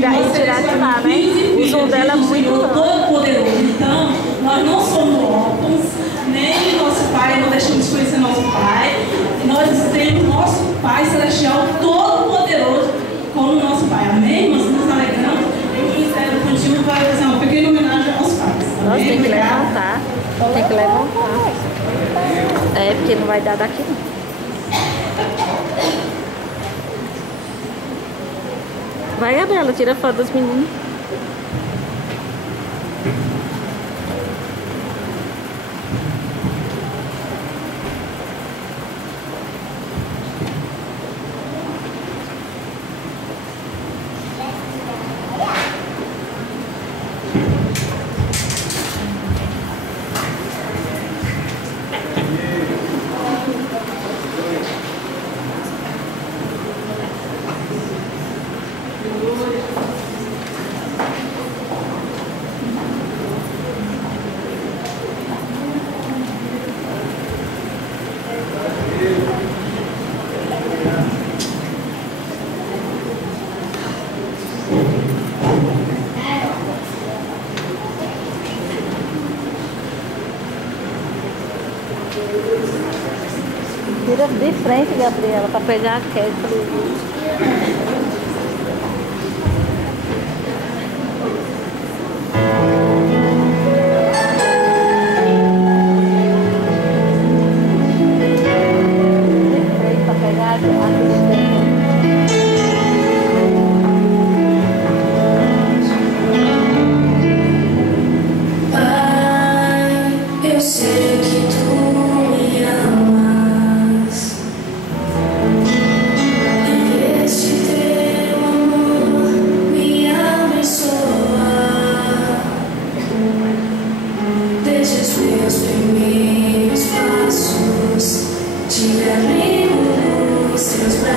tirar de lá, né? O som dela é muito todo poderoso. Então, nós não somos órfãos, nem nosso Pai, não deixamos de conhecer nosso Pai. Nós temos nosso Pai Celestial todo poderoso como nosso Pai. Amém? Nós nos alegramos. Eu quero continuar para fazer uma pequena homenagem aos pais. Nossa, tem que levantar. Tem que levantar. É, porque não vai dar daqui não. Vai, Gabriela, tira foto dos meninos. Vira de frente, Gabriela, para pegar a Kelly. Meus primeiros passos, tira-me dos seus braços.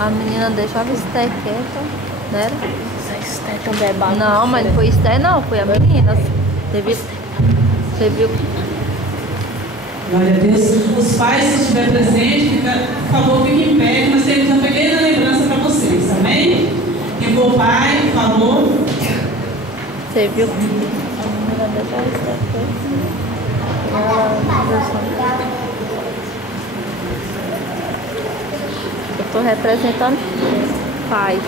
A menina deixava o Esther quieta, né? Esther também é bagunça. Não, mas não foi Esther não, foi a menina. Você viu? Glória a Deus. Os pais, se estiver presente, por favor, fiquem em pé, que nós temos uma pequena lembrança para vocês, amém? Ficou o pai, por favor. Você viu? A menina deixava o Esther quieta. Eu tô representando pai.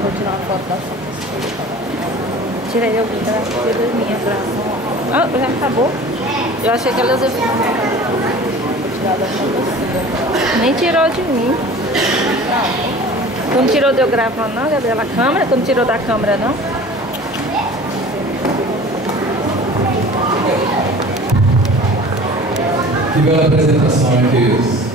Vou tirar uma foto da sua pessoa. Tirei alguém das minhas graças. Ah, já acabou? Eu achei que elas iam ficar. Vou tirar da sua pessoa. Nem tirou de mim. Tu não tirou de eu gravar não, Gabriela? A câmera? Tu não tirou da câmera não? Que bela apresentação, hein, queridos?